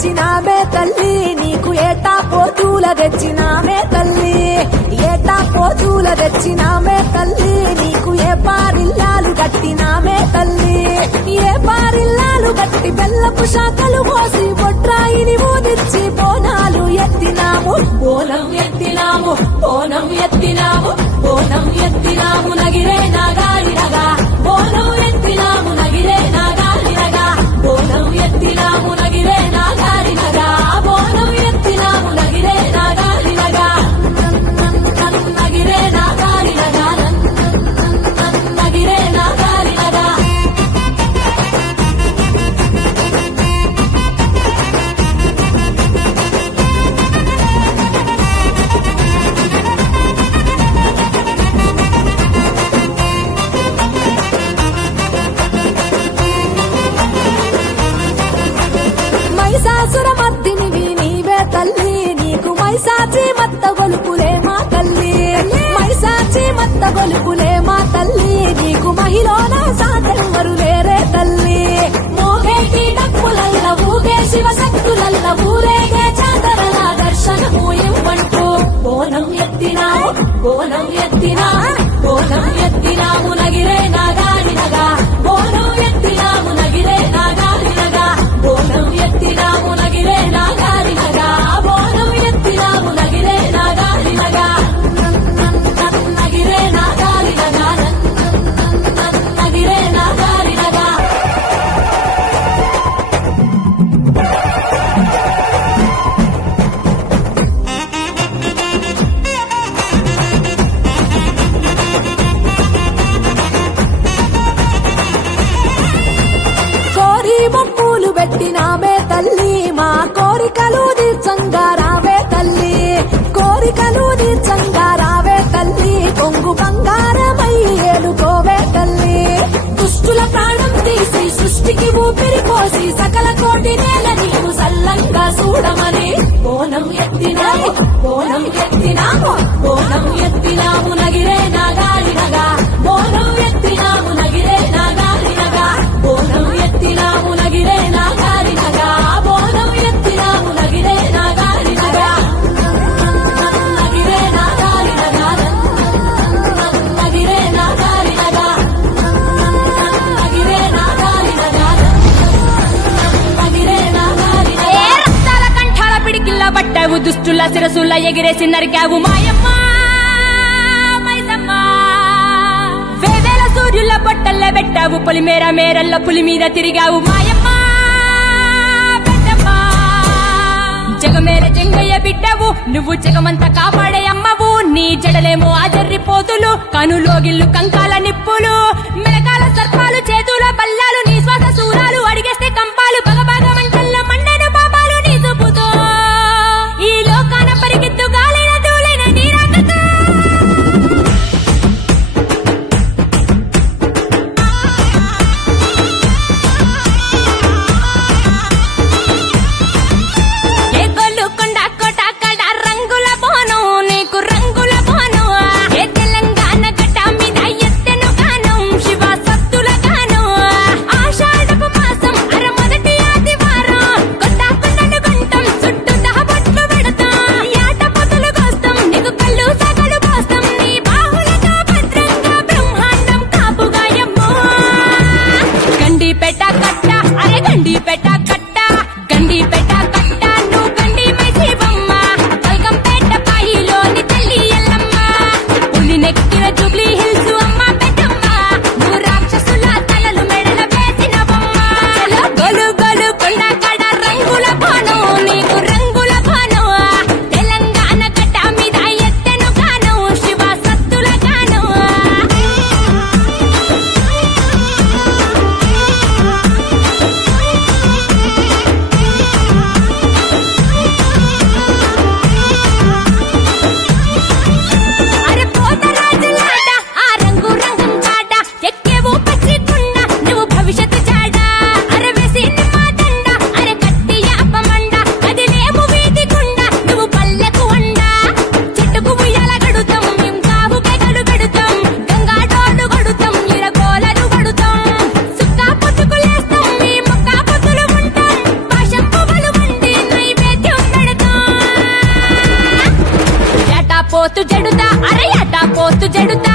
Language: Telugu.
తెచ్చినామే తల్లి నీకు ఏటా పోతూల తెచ్చినామే తల్లి ఏటా పోతూల తెచ్చినామే తల్లి నీకు ఏ పారిల్లాలు కట్టినామే తల్లి ఏ పారిల్లాలు కట్టి బెల్లపు శాఖలు పోసి బొట్రాయిని ఊదిచ్చి బోనాలు ఎత్తినాము బోనం ఎత్తినాము బోనం ఎత్తినాము బోనం ఎత్తినాము నగిరే నాగాలినగా బోనం ఎత్తినాము నగిరే నాగాలినగా బోనం ఎత్తినాము నగిరే నాగాలినగా బోనం ఎత్తినాము నగిరే నాగాలినగా నగిరే నాగాలినగా నగిరే నాగాలినగా మైసాసుర మద్దినివి నీవే తల్లి నీకు మైసాచి మత్త గొలుపులే మా తల్లి మైసాచి మత్త గొలుపులే మా తల్లి నీకు మహిళన సాటెవ్వరు లేరే తల్లి మోగేటి డప్పులల్ల ఊగే శివశక్తులల్ల ఊరేగే చాదరల దర్శనము ఇవ్వంటూ బోనం ఎత్తినాము బోనం ఎత్తినాము బోనం ఎత్తినాము నగిరే నాగాలినగా బోనం ఎత్తినాము నగిరే నాగాలినగా బోనం ఎత్తినాము నగిరే నాగాలినగా బోనం ఎత్తినాము నగిరే నాగాలినగా నగిరే నాగాలినగా నగిరే నాగాలినగా కోరి మొక్కులు పెట్టినామే తల్లి మా కోరికలు తీర్చంగా రావే తల్లి కోరికలు తీర్చంగా రావే తల్లి కొంగు బంగారమై ఏలుకోవే తల్లి దుష్టుల ప్రాణం తీసి సృష్టికి ఊపిరి పోసి సకల కోటి నేల నీకు సల్లంగా చూడమని బోనం ఎత్తినాము బోనం ఎత్తినాము బోనం ఎత్తినాము నగిరే నాగాలినగా బోనం ఎత్తినాము నగిరే నాగాలినగా బోనం ఎత్తినాము నగిరే నాగాలినగా బోనం ఎత్తినాము నగిరే నాగాలినగా నగిరే నాగాలినగా నగిరే నాగాలినగా నగిరే నాగాలినగా నగిరే నాగాలినగా ఏ రక్తాల కంఠాల పిడికిల్ల పట్టావు దుష్టుల శిరసుల ఎగిరేసి నరికావు మాయమ్మ మైసమ్మ వేవేల సూర్యుల బొట్టల్ల పెట్టావు పొలిమేర మేరల్ల పులి మీద తిరిగావు మాయమ్మ పెద్దమ్మ జగమేర జంగయ్య బిడ్డవు నువ్వు జగమంతా కాపాడే అమ్మవు నీ జడలేమో ఆజర్రి పోతులు కనులోగిల్లు కంకాల నిప్పులు మెలకాల సర్పాలు చేతుల బల్లాలు నీ శ్వాస సూరాలు అడిగేస్తే కంపాలు బగబాగ మంటల్లో మండను పాపాలు నీ చూపుతో ఈ లోకాన పరిగెత్తు గాలిన దూలైన నీ రాకతో ఏ గొల్లుకొండ కోట కడ రంగుల బోనం నీకు రంగుల బోనం ఏ తెలంగాణ గడ్డ మీద ఎత్తెను గానం శివ సత్తుల గానం పోతు జడుతా అరే అడ్డా పోతు జడుతా